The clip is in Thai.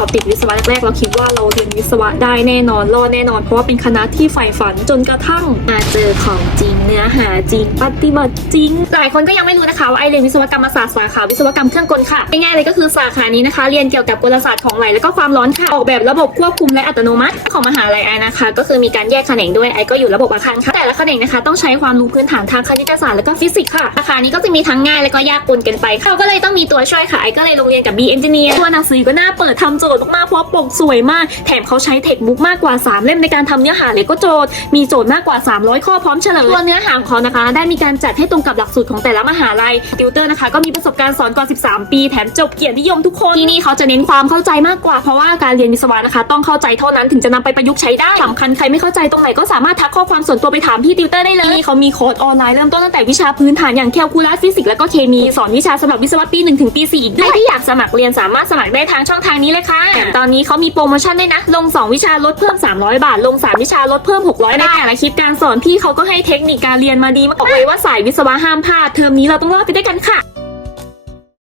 อบติดวิศวะแรกๆเราคิดว่าเราเรียนวิศวะได้แน่นอนรอดแน่นอน เพราะว่าเป็นคณะที่ใฝ่ฝันจนกระทั่งมาเจอของจริงเนื้อหาจริง ปฏิบัติจริง หลายคนก็ยังไม่รู้นะคะว่าไอเรียนวิศวกรรมศาสตร์สาขาวิศวกรรมเครื่องกลค่ะง่ายๆเลยก็คือสาขานี้นะคะ เรียนเกี่ยวกับกลศาสตร์ของไหลและก็ความร้อนค่ะออกแบบระบบควบคุมและอัตโนมัติของมหาลัยไอนะคะ ก็คือมีการแยกแขนงด้วยไอก็อยู่ระบบอาคารค่ะแต่ละแขนงนะคะ ต้องใช้ความรู้พื้นฐานทางคณิตศาสตร์และก็ฟิสิกส์ค่ะสาขานี้ก็จะมีทั้งง่ายและก็ยากปนกันไปเขาก็เลยต้องมีตัวช่วยค่ะไอก็เลยลงเรียนกับ B Engineer ตัวหนังสือก็น่าเปิดทำโจทย์มากๆเพราะปกสวยมาก แถมเขาใช้เทคบุ๊กมากกว่า 3 เล่มในการทำเนื้อหาเลยก็โจทย์ มีโจทย์มากกว่า 300 ข้อพร้อมเฉลยตัวเนื้อหาของเขานะคะ ได้มีการจัดให้ตรงกับหลักสูตรของแต่ละมหาลัยติวเตอร์นะคะ ก็มีประสบการณ์สอนกว่า 13 ปี แถมจบเกียรตินิยมทุกคน ที่นี่เขาจะเน้นความเข้าใจมากกว่า เพราะว่าการเรียนวิศวะนะคะ ต้องเข้าใจเท่านั้นถึงจะนำไปประยุกต์ใช้ได้สำคัญใครไม่เข้าใจตรงไหนก็สามารถทักข้อความส่วนตัวไปถามพี่ติวเตอร์ได้เลยที่เขามีโค้ดออนไลน์เริ่มต้นตั้งแต่วิชาพื้นฐานอย่างแคลคูลัสฟิสิกส์และก็เคมีสอนวิชาสำหรับวิศวะปี1ถึงปี4อีกด้วยใครที่อยากสมัครเรียนสามารถสมัครได้ทางช่องทางนี้เลยค่ะตอนนี้เขามีโปรโมชั่นด้วยนะ ลง 2 วิชาลดเพิ่ม 300 บาท ลง 3 วิชาลดเพิ่ม 600ในแต่ละคลิปการสอนพี่เขาก็ให้เทคนิคการเรียนมาดีมากบอกเลยว่าสายวิศวะห้ามพลาด เทอมนี้เราต้องรอดไปด้วยกันค่ะ